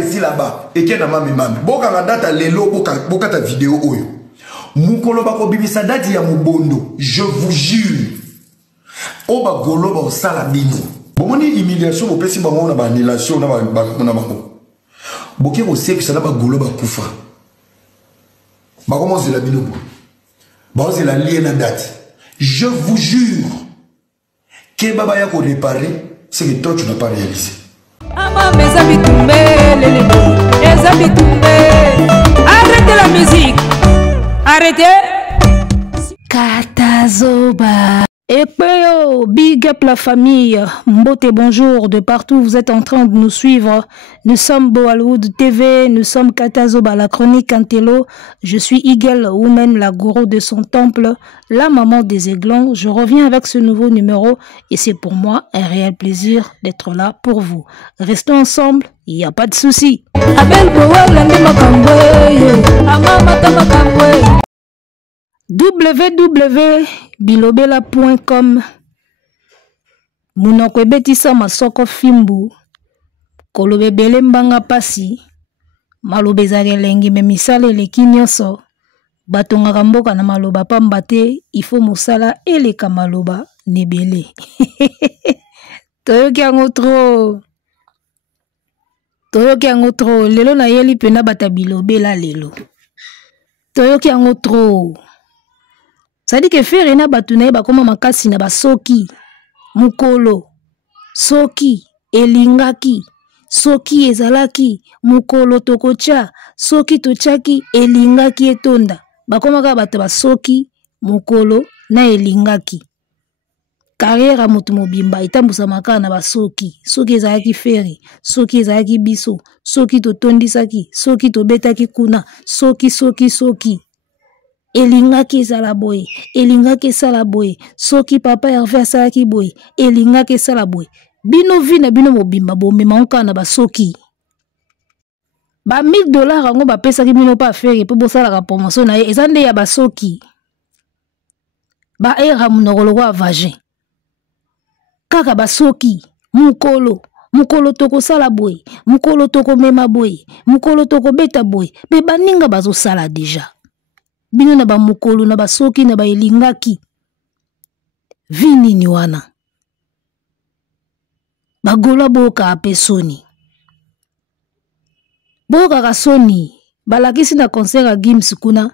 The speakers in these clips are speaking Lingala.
ici là-bas et qui est dans ma mame boka la date lelo boka ta vidéo oyo mukolo bako bibisa date ya mubondo je vous jure oba golo ba sala bino bomoni humiliation bo pesi bango na ba annulation na ba boke ko seki sala ba golo ba kufa ba comment c'est la bino ba c'est la lié la date je vous jure que baba ya ko réparer c'est que toi tu n'as pas réalisé. Arrêtez la musique. Arrêtez. Katazoba. Ekpeo, big up la famille. Mbote, bonjour de partout où vous êtes en train de nous suivre. Nous sommes Boalououd TV, nous sommes Katazoba, la chronique Antelo. Je suis Eagle Woman, la gourou de son temple, la maman des aiglons. Je reviens avec ce nouveau numéro et c'est pour moi un réel plaisir d'être là pour vous. Restons ensemble, il n'y a pas de souci. www.bilobela.com Munoko ebetisa masoko fimbu kolobe bele mbanga pasi malobe zagelengi me misala eleki nyonso batongaka mboka na maloba pamba te ifo mosala eleka maloba nebele toyoki yango tro lelo na yeli pena bata bilobela lelo toyoki yango tro. Ça dit que faire na batuna ba koma makasi na basoki mukolo soki elingaki soki ezalaki mukolo tokocha soki tochaki elingaki etonda bakoma ka bato basoki mukolo na elingaki carrière mutu mobimba itambusa makana na basoki soki ezalaki feri soki ezalaki biso soki totondisaki soki tobetaki kuna soki elingaki ezala boye elingaki sala boye soki papa Hervé asalaki boye elingaki sala boye bino vi na bino mobimba bomema onka na basoki ba $1000 ango bapesaki bino pa affaire pe bosalaka promotion na ye eza nde ya basoki ba era munokolo kwa vagin kaka basoki mukolo toko sala boye mukolo toko mema boye mukolo toko beta boye be baninga bazo sala deja bino na ba mukolo na basoki na ba elingaki vini ni wana bagola boka apesoni boka kasoni balakisi na concert à Gims kuna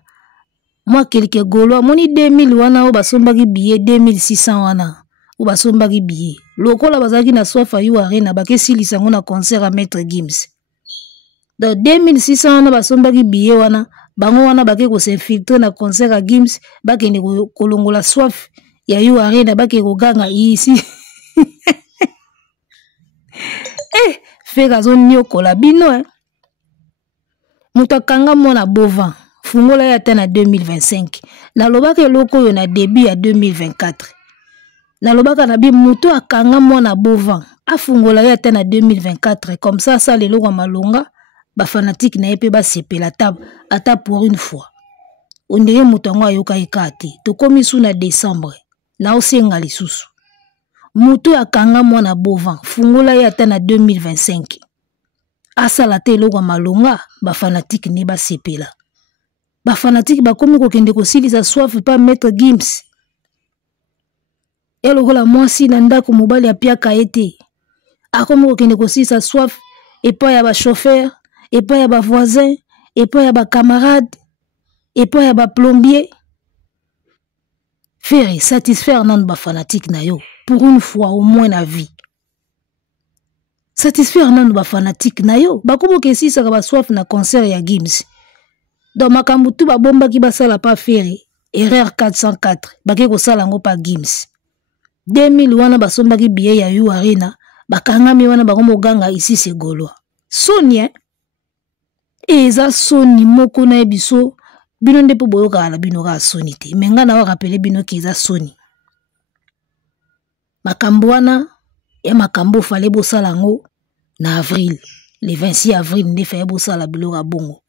moi quelque golo moni 2000 wana o basombaki billet 2600 wana o basombaki billet lokola bazaki na sofa yu arena bakesilisa ngo na concert à Maître Gims de 2600 wana basombaki billet wana bango wana bake ko s'infiltrer na concert à Gims bakende kolongola soif ya yu arena bake ko ganga ici fera zone nyokola bino mutakanga mona bovan fungola ya tena 2025 na lobaka loko yo na début ya 2024 na lobaka na bi muto akanga mona bovan afungola ya tena 2024 comme ça lelo kwa malonga ba fanatique na yepe ba sepela table ata pour une fois on dirait mutango ayoka ekati to komi suna décembre na osenga lisusu muto akanga mona bovan fungola ya tena 2025 asala te eloko malonga ba fanatique ne ba sepela ba fanatique ba komi ko kende ko silisa soif pa Maître Gims eloko la mwasi na ndako mobali apiaka ete akomi ko kende ko silisa soif et pas ya ba chauffeur et pas ya ba voisin et pas ya ba camarade et pas ya ba plombier faire satisfaire nan ba fanatique na yo pour une fois au moins na vie satisfaire nan ba fanatique na yo bakomo ke si saka ba soif na concert ya Gims donc makambu tu ba bomba ki basala pa faire erreur 404 bake ko sala ngo pa Gims 2000 wana basomba ki billet ya yu arena bakangami wana bakomo ganga ici c'est gaulois Sonia eza soni moko na biso bino nde po boyoka la bino ka soni te menga na wa rappeler bino ki eza soni makambo wana ya makambo fale bosala ngo na avril le 26 avril nde fa bosala biloka bongo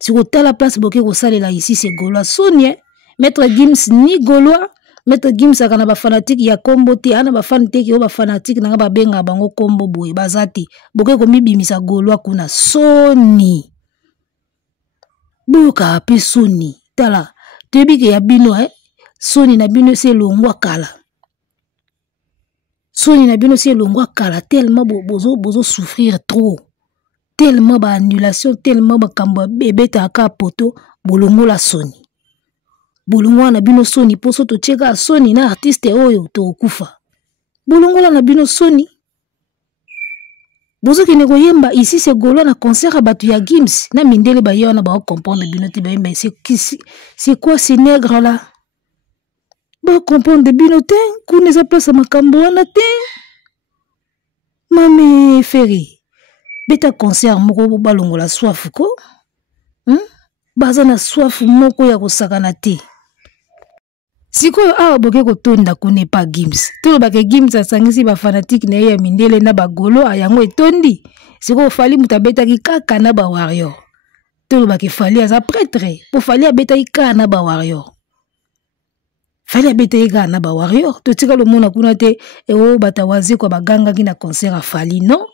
si ko tala place boke ko salela ici c'est gaulois Sonia Maître Gims ni gaulois Maître Gims akana ba fanatique ya kombo te ana ba fanatique yo ba fanatique nanga ba benga bango kombo boye bazati boke ko mibimisa golwa kuna soni buka pe soni tala tebike ya bino soni na bino se longwa kala soni na bino se longwa kala tellement bozo souffrir trop tellement ba annulation tellement ba kamba bebeta aka poto bolongo la soni bolongo na bino soni poso to cheka soni na artiste oyo to kufa bolongo na bino soni bozo kene ko yemba ici c'est golo na concert à batu ya Gims na mindele ba yona ba comprendre bino te ba mais c'est quoi ces nègres là ba comprendre bino te ku ne sa place makambo wana te mame Ferry beta concert moko balongo la soif ko baza na soif moko ya kosakana te sikoyo awa boke kotonda kune pa Gims tolo bake Gims asangisi ba fanatique na ya mindele na bagolo ayango etondi sikoyo fali mutabetaki kaka na ba warrior tolo bake fali aza prêtre po fali abetaki kaka na ba warrior fali abetaki kaka na ba warrior to tika lo mona kuna te o batawazi kwa baganga ki na concert a fali non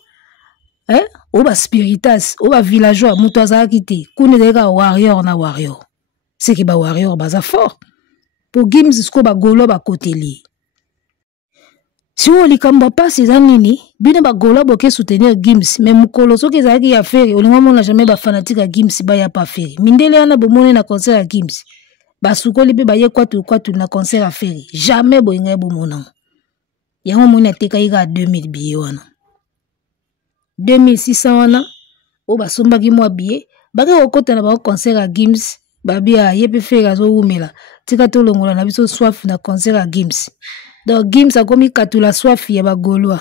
o ba spiritas o ba villageois muto azaki te kune deka warrior na warrior c'est que ba warrior baza fort pour Gims sko ba golo ba koteli si o likamba passe eza nini bino ba golo boke soutenir Gims mais mukolo soki ezalaki ya Ferry olingo mona jamais ba fanatique ya Gims ba ya pa Ferry mindele ana bomone na concert ya Gims ba sukoli pe ba ye kwatu na concert ya Ferry jamais boyinga bomona yango mona teka ika 2000 billet wana 2600 wana o ba sombaki mwa billet bake kokota na ba concert ya Gims babia yepe Ferry azo umela tika to longola na biso soif na concert à Gims donc Gims a komi katula soif ya bagolwa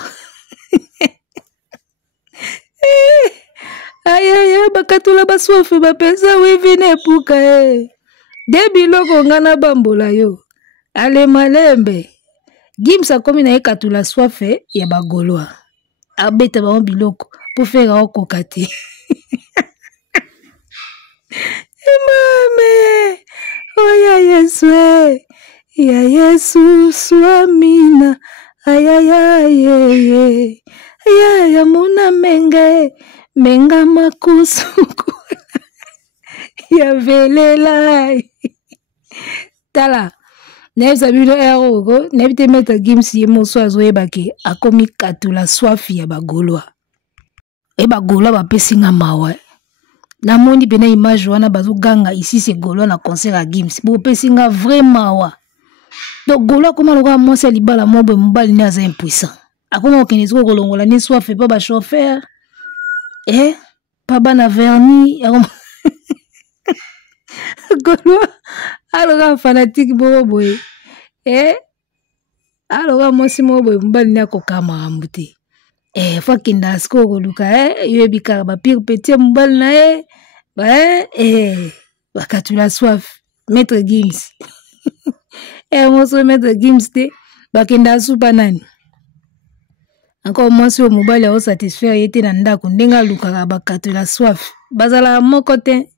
aye bakatula ba soif ba pesa wivine puka debiloko ngana bambola yo ale malembe Gims a komi na katula soif ya bagolwa abeta ba biloko pour faire okokati mame oya Yesu ya Yesu swamina ayayaye ya muna menga makusuku ya velela tala nebza bino eroko nebite meta Gims ye moso azoyebake akomi katula swafi ya bagolwa bagolwa bapesinga mawa na moni pena image wana bazo ganga ici c'est Golo na concert à Gims bo pesinga vraiment wa donc Golo comment le gars moi c'est libala mobo mbali ni aza impuissant akoma okeneziko kolongola ni soit fait pas ba chauffeur pas bana vernis Golo alors fanatique bobo alors moi si mobo mbali ni akokama mbuti fakinda sko koluka yebika ba pire petit mbal na bakatula soif maître Gims moso maître Gims te bakenda supa nani encore moi si mobile o satisfaire yete na ndako ndenga luka bakatula soif bazala moko te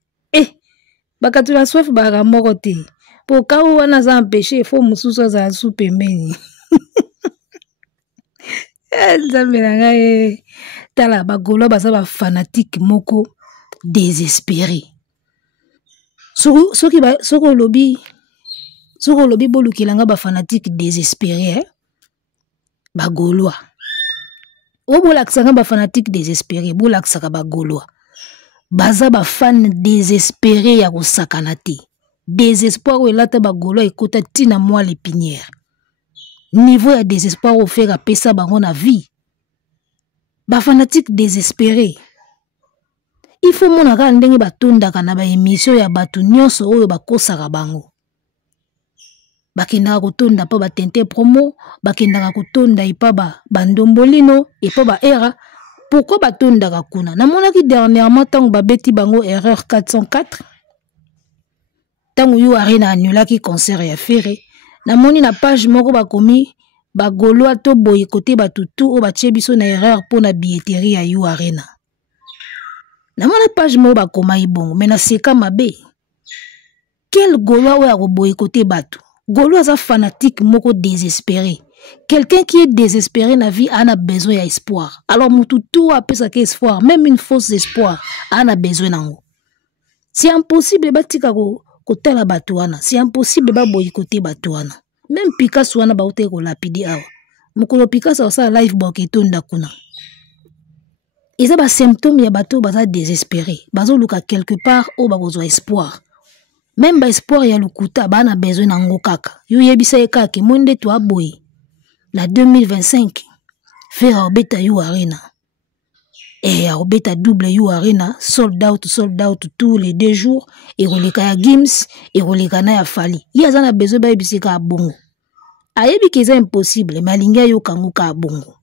bakatula soif ba moko te po ka wana za empêcher faut mususu za soupe meni Zambelanga tala bagolo baza ba fanatique moko désespéré soko lobi bolukilanga ba fanatique désespéré bagolwa obolakisanga ba fanatique désespéré bolakisaka bagolwa baza ba fan désespéré ya kosakana te désespoir elata bagolwa ekota tina moi l'épinière niveau ya désespoir au faire à pesa bango na vie ba fanatique désespéré il faut monaka ndenge batondaka na ba émission ya batu nyonso oyo bakosaka bango bakendaka kotonda pa ba tente promo bakendaka kotonda ipa ba ndombolino ipa ba era pourquoi batondaka kuna na monaki dernièrement tango babeti bango erreur 404 tango yo arena annulaki concert ya Ferry na moni na page moko bakomi bagolwa to boye côté batutu o batie biso na erreur pour na billetterie ya You Arena na mona page moko bakoma ibongo mais na seka mabe quel golwa o ya ko boye côté batu Golo aza fanatique moko désespéré. Quelqu'un qui est désespéré na vie a besoin d'espoir. Alors mututu a pesa que espoir, même une fausse espoir a besoin nango. C'est impossible batika ko tela batuana, c'est impossible ba boycotter batuana. Même Picasso wana ba ote ko lapidi awa. Mukolo Picasso sa live ba ketonda kuna. Ils ont des symptômes ya bato baza désespéré. Bazo luka quelque part o ba besoin espoir. Même ba espoir ya lukuta ba na besoin nango kaka. Yo yebisa ye kaka monde to aboyi. La 2025 faire obeta you arena. Et obeta double you arena sold out tous les 2 jours et roleka ya Gims et roleka na ya Fali. Yaza na besoin ba yebisika abongo. Ayebi que c'est impossible mais alinga yo kango ka abongo.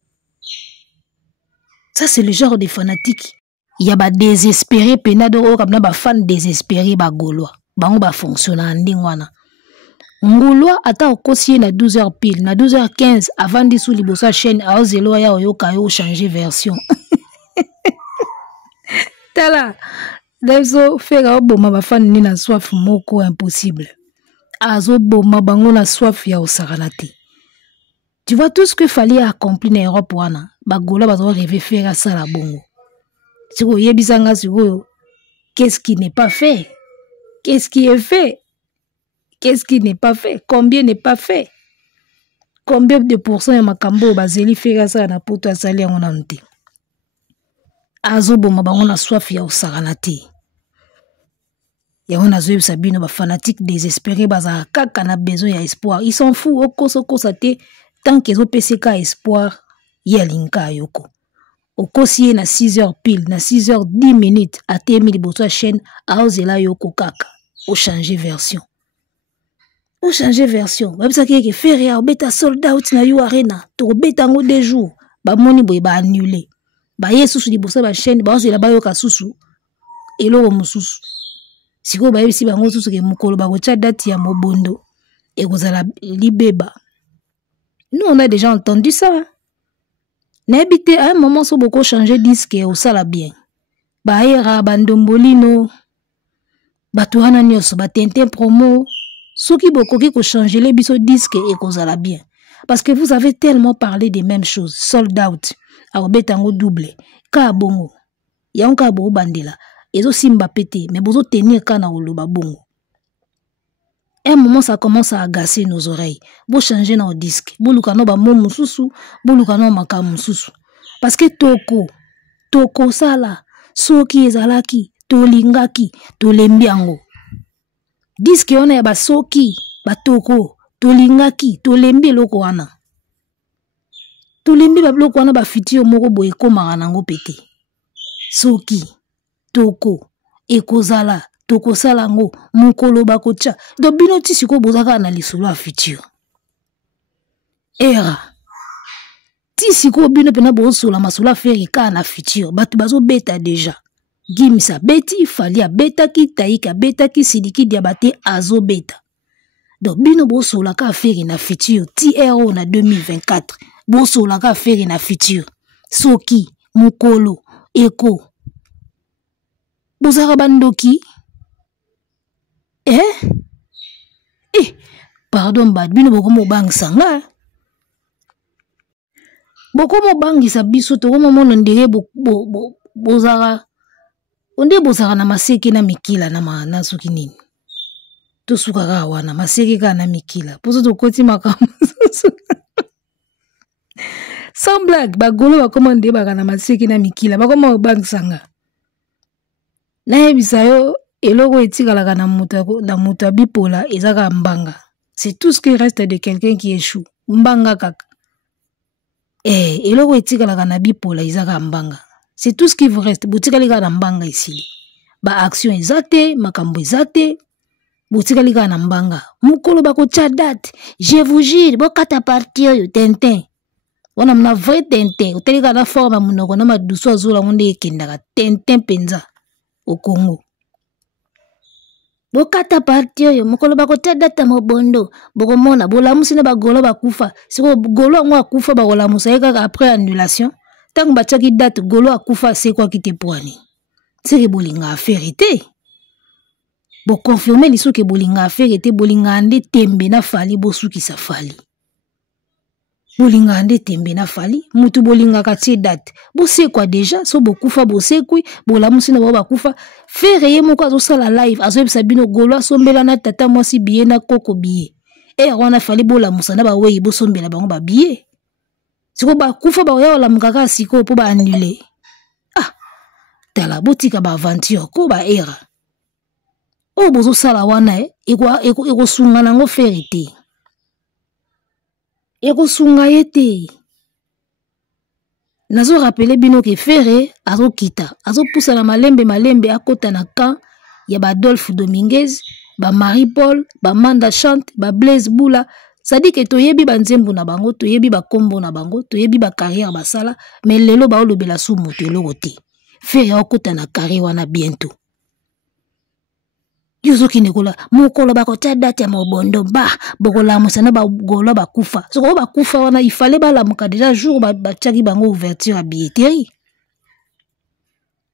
Ça c'est le genre de fanatique. Il y a ba désespéré penado o comme na ba fan désespéré ba gaulois. Bango ba fonctionner ndingwana. Ngulwa ata okosi na 12h pile na 12h15 avant de sous libosa chaîne a ozelo ya oyoka yo changer version. Tala lezo fera oboma ba fan ni na soif moko impossible. Azo boma bango na soif ya osaranate. Tu vois tout ce que fallait accomplir en Europe wana ba gola ba rêver faire ça la bongo. Siko yebisanga siko qu'est-ce qui n'est pas fait? Qu'est-ce qui est fait? Qu'est-ce qui n'est pas fait? Combien n'est pas fait? Combien de pourcents ya makambo bazeli faire ça na poto asali ngona nte? Azo boma bango na soif ya osaranate. Ya on a zoé sabino ba fanatique désespéré baza kaka na besoin ya espoir. Ils s'en foutent okoso te tant qu'ils ont PCK espoir ya linka yoko. Okosi na 6h pile na 6h10 minutes à temi liboso chaîne a ozela yoko kaka. O changer version. O changer version. Ba bisa ke faire ya obeta sold out na you arena. To obeta ngo 2 jours. Ba moni boy ba annuler. Ba yesusu liboso ba chaîne ba ozela ba yoka susu. Elo mususu. Siko ba yebisi bango susu ke mukolo ba kocha date ya mobondo. Et kozala libeba. Nous on a déjà entendu ça. N'habité à un moment so beaucoup changer disque au sala bien. Ba era bandombolino. Batuana nyoso ba tente promo. Soki boko ki ko changer les biso disque et kozala bien. Parce que vous avez tellement parlé des mêmes choses. Sold out. A betango double. Ka bongo. Ya onka bo bandela. Ezo simba pété. Mais bozo tenir kana oloba bongo. Un moment ça commence à agacer nos oreilles. Bo changer nos disques. Bo lukano ba momu susu. Bo lukano makamu susu. Parce que toko sala. Soki ezalaki. Tolingaki. Tolembiango. Disque on a ba soki. Ba toko. Tolingaki. Tolembi loko wana. Tolembi ba loko wana ba fiti omoko boye koma nango pété. Soki. Toko. Ekozala. Toko salango. Mukolo bakocha. Do bino tisiko bozaka na lisolo a futur. Era. Tisiko bino pena bozola masolo feri ka na futur. Batu bazo beta déjà. Gimsa beti falia beta ki taika beta ki sidiki diabate azo beta. Do bino bozola ka feri na futur. TRO na 2024. Bozola ka feri na futur. Soki. Mukolo. Eko. Bozara bandoki. Pardon, bad bino bokomo bang sanga. Bokomo bangi sa biso to komo mono ndere bozara. Onde bozara na maseke na mikila na suki nini. To sukaka wana maseke ka na mikila. Poso to koti makamu. Sans blague, bagolo bakoma nde baka na maseke na mikila. Bakoma bang sanga. Na yebisa yo eloko etikalaka na muta bipola ezaka mbanga. C'est tout ce qui reste de quelqu'un qui échoue. Mbanga kaka. Eloko etikalaka na bipola ezaka mbanga. C'est tout ce qui vous reste. Botikalika na mbanga ici. Ba action ezate, makambo ezate. Botikalika na mbanga. Mukolo bako date. Je vous jure, bokata partir yo Tintin. Wana mna vrai Tintin. Otelika na forme munoko na maduso azola ngonde ekendaka Tintin penza au Congo. Bokata partir yo mukolo bako date mobondo. Bokomona bolamusi na bagolo bakufa. Siko golo ngo akufa bakolamusa yeka après annulation. Tant que tu date golo akufa c'est quoi qui te poani. C'est que bolinga vérité. Bo confirmer liso ke bolinga affaire ete bolinga ande tembe na fali bosuki sa fali. Bolinga ande tembe na fali mutu bolinga katie date. Bo se quoi déjà so bokufa bo se kui bola musina bo bakufa faire ye moko azo sala live azo yebisa bino golo asombela na tata mwasi biye na koko biye. Wana fali bola musana ba wei bo sombela bango ba biye. Siko bakufa ba ya la mukaka siko po ba annulé. Tala botika ba aventure ko ba era. Bozo sala wana eko sunga nango ferité. Eko sunga yete. Nazo rappeler bino ke Ferré azo kita. Azo poussa na malembe akota na camp ya ba Adolphe Dominguez, ba Marie-Paul, ba Manda Chante, ba Blaise Boula. Sadi ke toyebi ba nzembo na bango, toyebi ba kombo na bango, toyebi ba carrière basala, mais lelo ba olobela su moto eloko. Ferré akota na carrière wana bientôt. Yuzo kinekola mokolo bakotia date ya mobondo ba bokola musana ba golo bakufa soko bakufa wana il fallait ba lamuka déjà jour ba tiaki bango ouverture à billetterie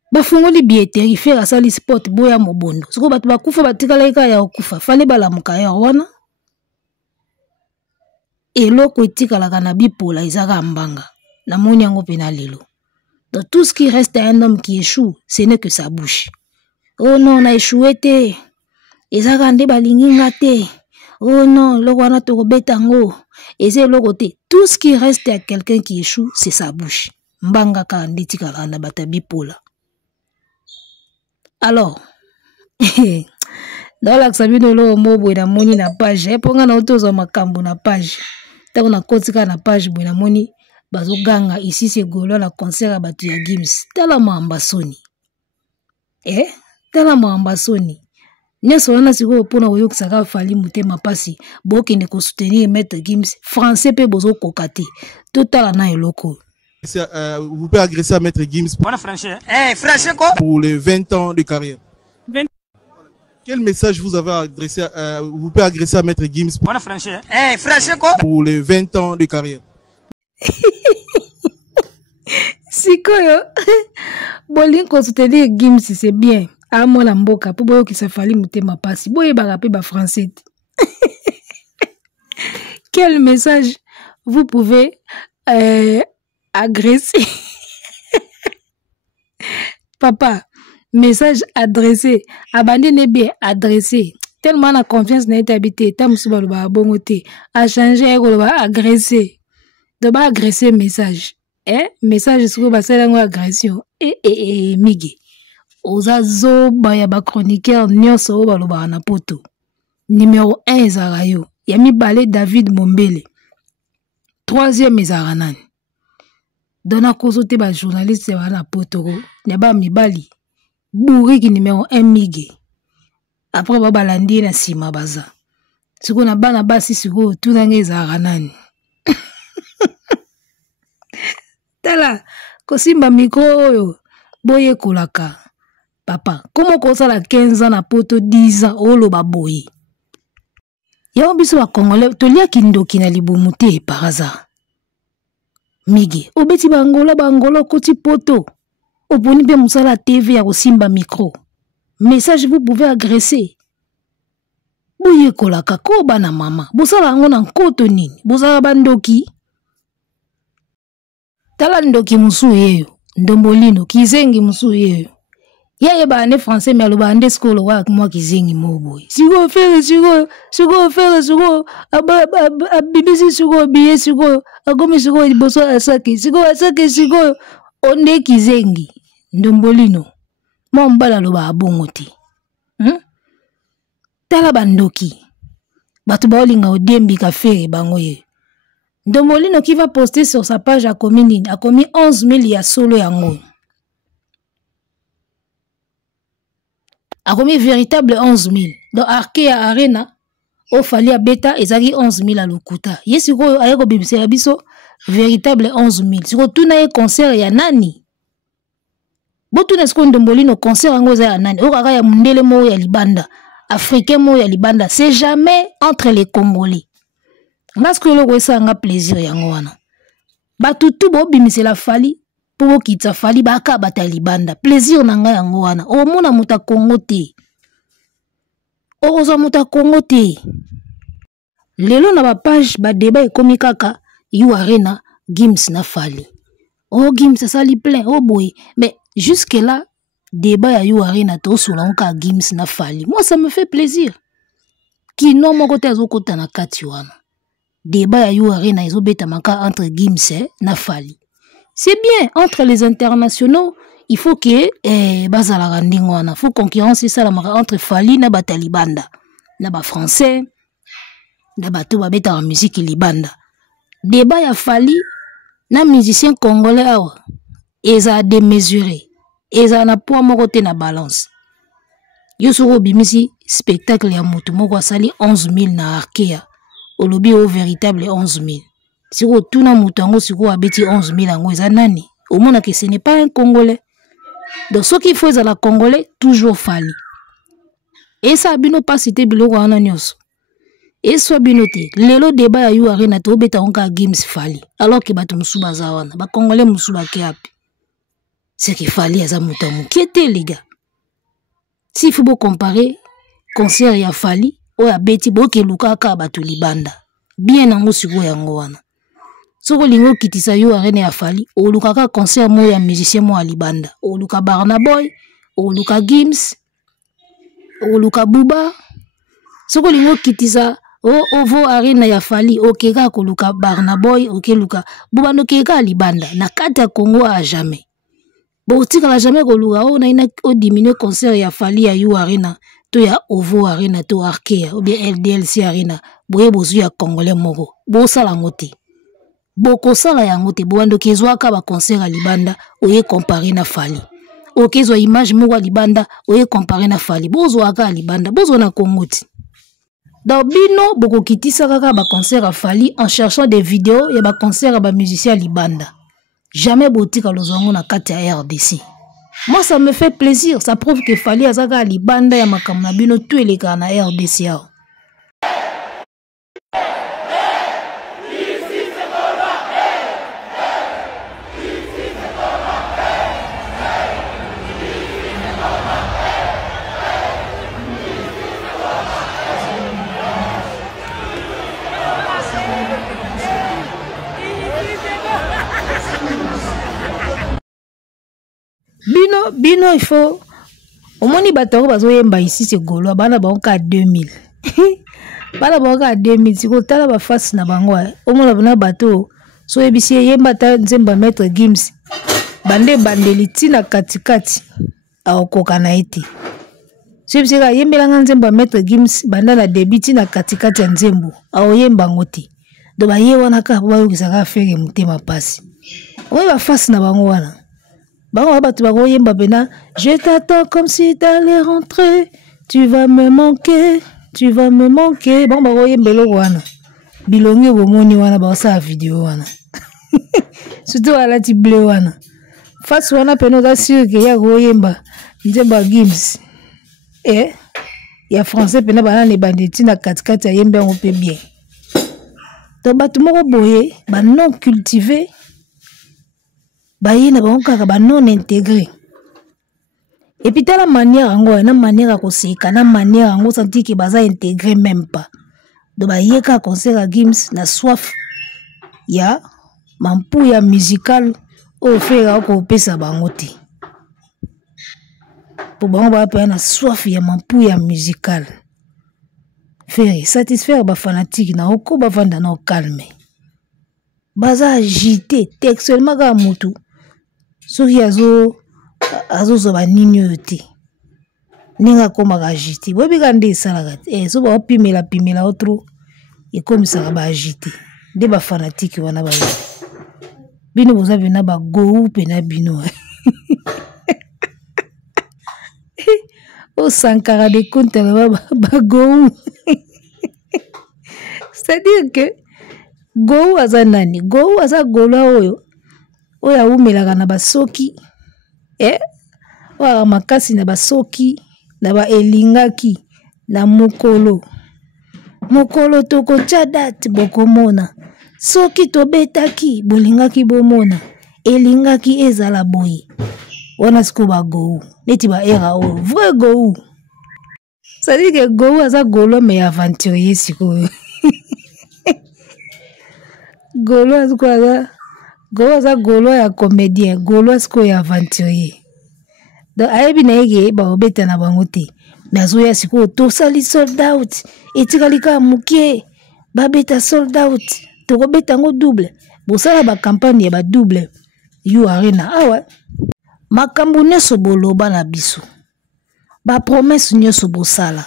ba fungoli billetterie faire ça li sport boya mobondo soko batu bakufa batikala eka ya okufa fallait ba lamuka ya wana eloko etikala kana bipola izaka mbanga na moni yango pena lelo. Dans tout ce qui reste à un homme qui échoue ce n'est que sa bouche. Oh non on a échoué te. Ezaka nde balingi ngate. Oh non, loko wana to betango. Eze loko te. Tout ce qui reste à quelqu'un qui échoue, c'est sa bouche. Mbanga ka nditi kala na batabi pola. Alors, dans la sabino lo mobo na moni na page, ponga na otozo makambo na page. Tako na kotika na page bo na moni bazo ganga ici c'est golo na concert batu ya Gims. Tala maambasoni. Tala maambasoni. Nyeso wana siko pona oyokisaka fali mutema pasi bokende ko soutenir Maître Gims français pe bozo kokati totala na eloko. Vous pouvez agresser à Maître Gims pour les 20 ans de carrière. 20. Quel message vous avez adressé vous pouvez agresser à Maître Gims pour les 20 ans de carrière. Sikoyo bolingo ko soutenir Gims c'est bien. Ah moi la mboka pour boyo qui se fali mutema pasi boye barape ba français. Quel message vous pouvez agresser papa message adressé abandé ne bien adressé tellement na confiance na été habité tam suba ba bongote a changer ko ba agresser de ba agresser message message sur ba sala agression migi Ozazo baya ba chroniqueur nyonso baloba na poto. Numéro 1 ezara yo. Yami balé David Mombele. 3e ezara nani. Dona kozote ba journaliste wana poto. Nyaba mibali. Bouriki numéro 1 mige. Après ba balandi na sima baza. Siko na bana basi siko tunanga ezara nani. Tala kosimba micro oyo boye kolaka. Papa, comment qu'on ça la 15 ans na poto 10 ans olo baboyi. Ya biso wa Congolais tolia kindoki na libumute par hasard. Migi, obeti bangola koti poto. Oponi be musala TV ya kosimba micro. Message vous pouvez agresser. Boye kolaka ko bana mama. Bosala ngo na nkoto nini? Bosala bandoki. Tala ndoki musu yeyo. Ndombolino kizengi musu yeyo. Yeye ba ane français mais aloba ande skolo wa moi kizengi moboy. Siko faire siko abibisi siko biye siko agomi siko liboso asake siko onde kizengi ndombolino. Mo mbala loba abongoti. Tala bandoki. Batu ba olinga odembi ka faire bango ye. Ndombolino qui va poster sur sa page a commis 11 000 ya solo yango. A commis véritable 11 000. Donc Arkea Arena au fali a beta ezaki 11 000 à lokuta. Yesiko ayeko bibisela biso véritable 11 000. Siko tuna ye concert ya nani? Botuna siko Ndombolino concert yango za ya nani? Okaka ya mundele mo ya libanda, africain mo ya libanda, c'est jamais entre les Congolais. Parce que le roi nga plaisir yango wana. Batutu bo bimisela fali pour kitsa fali baka batalibanda. Plaisir nanga yango wana. O mona muta Congo te. okozwa moto ya Congo te. Lelo na ba page ba débat ekomi kaka You Arena Gims na Fally. Oh Gims asali plein oh boy, mais jusque là débat ya You Arena to sula onka Gims na Fally. Moi ça me fait plaisir. Ki no moko te azokota na kati wana. Débat ya You Arena ezobeta maka entre Gims na Fally. C'est bien entre les internationaux, il faut que bazala randingo wana, faut concurrence ça la maka entre Fally na batalibanda, na ba français, na bato babeta en musique libanda. Débat ya Fally na musicien congolais awa eza démesuré, eza na poids moko te na balance. Yo soko bimisi spectacle ya moto moko asali 11 000 na Arkea. Olobi au véritable 11 000. Si vous tournez moutango, si vous habitez 11 000 ango, ça nani. Au moins que ce n'est pas un Congolais. Donc ce qu'il faut, c'est la Congolais toujours Fally. Et ça bino pas cité biloko wana nyos. Et soit binoté. Lelo débat ya You Arena to beta onka Gims Fally. Alors que bato musuba za wana, ba Congolais musuba keapi. C'est que Fally aza moutango. Qui était les gars? Si faut comparer concert ya Fally oya beti boke luka ka bato libanda bien nango siko yango wana soko lingo kitisa You Arena ya Fally oluka ka concert mo ya musicien mo libanda oluka Burna Boy oluka Gims oluka Buba soko lingo kitisa ovo Arena ya Fally okeka koluka Burna Boy okeluka Buba no keka libanda na kata Congo a jamais bo tika la jamais koluka na ina o diminuer concert ya Fally ya You Arena to ya Ovo Arena to Arkea ou bien LDLC Arena boye bozu ya Congolais moko bo sala ngote boko sala ya ngote bo ando kezwa ka ba concert libanda oye comparer na Fally okezwa image moko libanda oye comparer na Fally bozo aka libanda bozo na Congo ti donc bino boko kitisa kaka ba concert à Fally en cherchant des vidéos et ba concert ba musicien libanda jamais botika lozongo na kati ya RDC. Moi, ça me fait plaisir. Ça prouve que Fally azaka libanda ya makambo na bino tout les gars na RDC. Bino il faut au moins ni batako bazoyemba ici c'est golo bana banka 2000 bana banka 2000 siko tala ba face na bango au moins bana bato so ebisi yemba ta nzemba maître Gims bande bandeli tina katikati aokoka na ete so ebisi ka yembela nzemba maître Gims banda na début tina katikati ya nzembo aoyemba ngote do ba ye wana ka ba yokisaka fere mutema pasi o ba face na bango wana. Je t'attends comme si t'allais rentrer. Tu vas me manquer. Tu vas me manquer. Bon, bah, voyez, belo wana. Bilongi bomoni wana ba sa vidéo wana. Surtout à la tible wana. Face wana peno da sûr que ya goyemba. Nzemba Gims. Eh? Ya français pena bana ne banditi na katikati ya yembe ngo pe bien. Donc batu moko boye, ba non cultivé. Baye na bango ba non intégré. Et puis la manière ngo na manière ko seka na manière ngo senti que baza intégré même pas. Do baye ka concert à Gims na soif ya mampu ya musical o fera ko pesa bango te. Pour bango ba pa na soif ya mampu ya musical. Faire satisfaire ba fanatique na oko ba vanda na calme. Baza agité textuellement ga mutu. Soki azo zoba nini yote ninga koma ga agité bobi kande sala so ba pimela otro e comme ça ba agité de ba fanatique wana ba bino boza bina ba go pena bino o sankara de compte ba go c'est-à-dire que go aza nani go aza gola oyo oya umelaka na basoki oya makasi na basoki na ba elingaki na mokolo toko date bokomona soki tobetaki bolingaki bomona elingaki ezala boye wana siko ba go neti ba era o vrai go Ça dit que Golo aza Golo mais aventurier sikoyo. Golo aza Golo ya comédien, Golo sikoyo aventurier. Donc ayebi na yeke ba obeta na bango te. Mais azoya sikoyo tosali sold out. Etikali ka mukie babeta sold out. Tokobeta ngo double. Bosala ba campagne ya ba double. You arena awa. Makambo nyonso boloba na biso. Ba promesse nyonso bosala.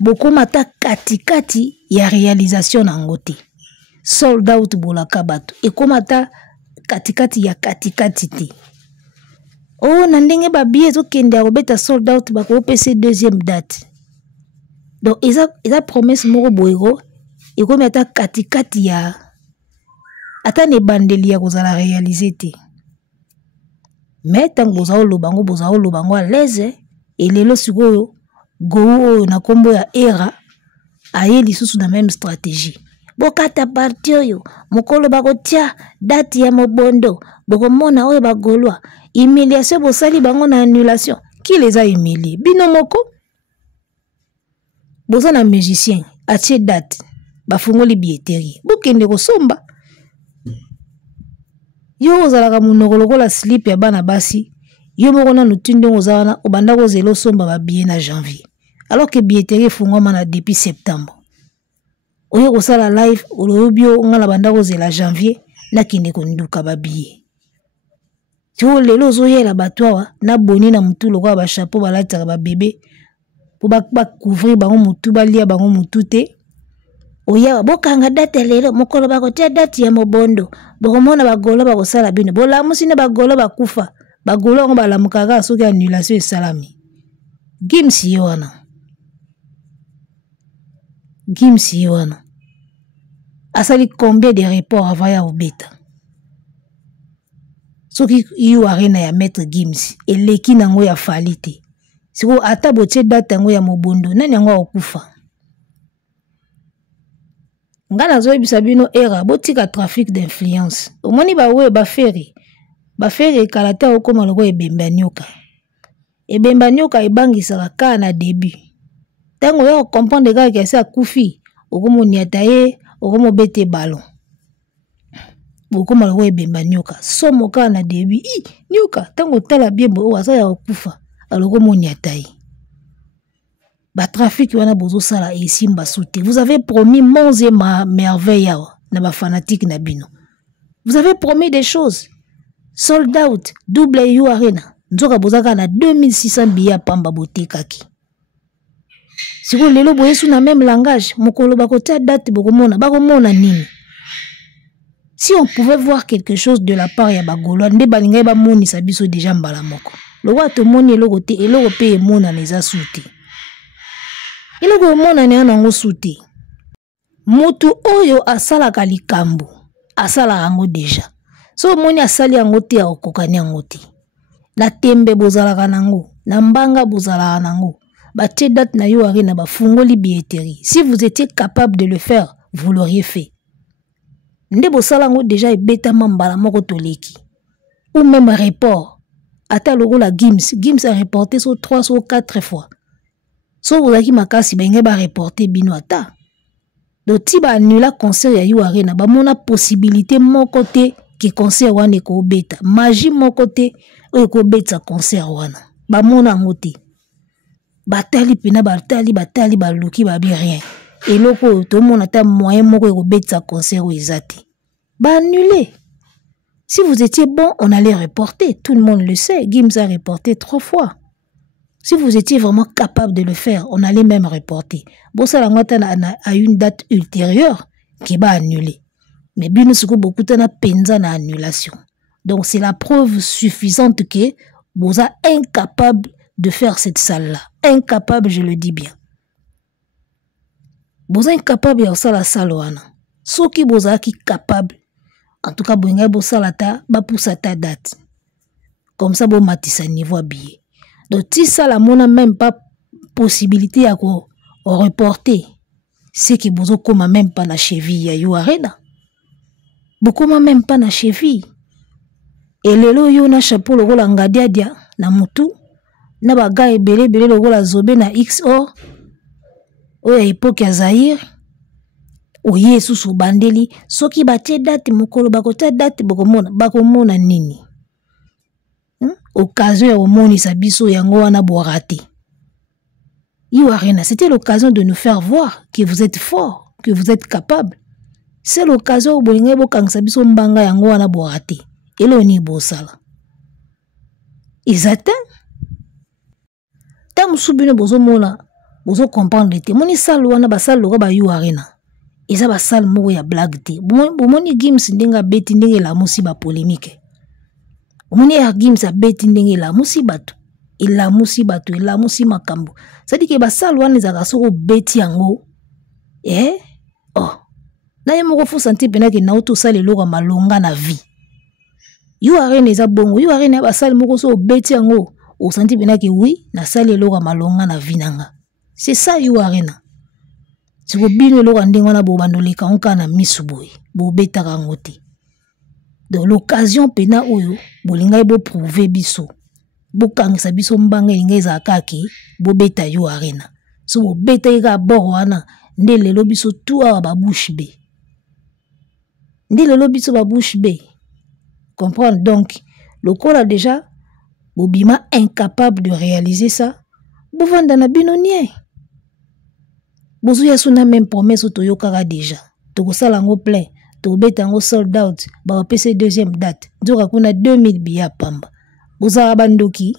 Bokoma ta katikati ya réalisation nango te. Sold out bolaka bato. Ekoma ta katikati ya katikati te. Oh, na ndenge ba billet okende akobeta sold out bako opesa deuxième date. Donc eza promesse moko boyego ekomi ata katikati ya ata ne bandeli ya kozala réaliser te. Mais tant bozao lobango à l'aise et lelo sikoyo go na kombo ya era aye lisusu na même stratégie. Bokata parti oyo mokolo bakotia date ya mobondo bokomona oyo bagolwa humiliation bosali bango na annulation qui les a humiliés bino moko boza na musicien atie date bafungoli billetterie bokende kosomba yo ozalaka munoko lokola slip ya bana basi yo moko na nutinde ozawana obanda ko zelo somba ba billet na janvier alors que billetterie fungoma na depuis septembre. Oyo kosala live olobio ngala banda ko zela janvier na kinde ko nduka ba billet. Tu lelo zoyela batwa na boni na mutu lokwa ba chapeau balata ba bébé pour ba couvrir bango mutu balia bango mutu te. Oya bokanga date lelo mokolo bakotia date ya mobondo bokomona bagolo bakosala bino bolamusi ne bagolo bakufa bagolo ngo balamukaka soki annulation esalami. Gims Yoana asali combien de reports avant ya obeta soki yu arena ya maître Gims eleki nango ya falite siko ata botie date yango ya mobondo nani yango okufa. Ngana zoyebisa bino era botika trafic d'influence omoni bawe bafere kalata okoma loko ebemba nyoka ebangisaka ka na début tango yo comprendre ka kesi akufi okomoni ataye okomobete ballon bokoma loko ebemba nyoka somo ka na début nyoka tango tala biembo waza ya okufa aloko moni ataye. Ba trafic wana bozo sala esimba soute. Vous avez promis monts et merveilles na ba fanatique na bino. Vous avez promis des choses. Sold out, double you arena. Nzoka bozaka na 2600 billets pamba botekaki. Siko lelo boyesu na même langage, mokolo bakotia date bakomona nini. Si on pouvait voir quelque chose de la part ya bagolo, nde balinga ba moni sa biso déjà mbala moko. Lokwa to moni eloko te eloko pe emona neza soute. Iloko mona ne anango soute. Mutu oyo asalaka likambo, asala yango deja. So moni asali yango te akokani yango te. Na tembe bozalaka nango, na mbanga bozalaka nango. Batie date na yo arena bafungoli billetterie. Si vous étiez capable de le faire, vous l'auriez fait. Nde bosala yango deja ebeta mambala moko toleki. Ou même report. Ata logo la Gims a reporté sur 3 ou 4 fois. So vous makasi benge ba reporter bino ata. Donc ti ba annula concert ya yu arena ba mona possibilité mon côté ki concert wana ko beta. Magie mon côté o ko beta concert wana. Ba mona ngote. Batali pena batali ba luki ba bi rien. Et loko to mona ta moyen moko ko beta concert o ezati. Ba annuler. Si vous étiez bon, on allait reporter. Tout le monde le sait. Gims a reporté 3 fois. Si vous étiez vraiment capable de le faire, on allait même reporter. Bon, ça, a une date ultérieure qui va annuler. Mais bien, nous beaucoup de penza na annulation. Donc, c'est la preuve suffisante que vous êtes incapable de faire cette salle-là. Incapable, je le dis bien. Vous êtes incapable de faire la salle. Ceux qui vous êtes capable, en tout cas, vous êtes salata, ba poussa ta date. Comme ça, vous matissez niveau billet. Donc, si ça, la mona même pas possibilité à reporter, c'est que vous n'avez même pas na cheville à you arena. Beaucoup même pas na cheville. Et le lo yo na chapeau le rola ngadiadia na mutu, na baga ebele le rola zobe na XO, oya époque ya Zaïre oye susu bandeli soki batie date mokolo bakotia date bakomona nini occasion ya komonisa biso yango wana boirate. Arena, c'était l'occasion de nous faire voir que vous êtes fort, que vous êtes capable. C'est l'occasion où bolinga bokangisa biso mbanga yango wana boirate. Eloni bosala. Ils attendent. Tant soubine bozo mona, bozo comprendre te. Moni salle wana ba salle loka ba Arena. Eza ba salle moko ya blague te. Bomoni Gims ndenge beti ndenge la musi ba polémique. Omoni ya Gims beti ndenge la musi bato. La musi makambo. C'est-à-dire que ba salle wana ezaka soko beti yango. Na yemo ko sentir pena ke na auto salle loka malonga na vie. Arena eza bongo. Arena ba salle moko so beti yango. O sentir pena ke oui, na salle loka malonga na vie nanga. C'est ça Arena. Si vous bino loka ndenge wana bo bandoleka onka na misuboy. Bo betaka ngote. Donc l'occasion pena oyo bolinga bo prouver biso. Bokangisa biso mbanga ingeza kaki bobeta Arena. So bobeta ika bord wana nde lelo biso tout ba bouche be. Nde lelo biso ba bouche be. Comprendre donc le corps a déjà bobima incapable de réaliser ça. Bovanda na bino nie. Bozu ya suna même promesse toyokaka déjà. Tokosala ngo plein, tobeta ngo sold out, ba pese deuxième date. Nzoka kuna 2000 biya pamba. Bozara bandoki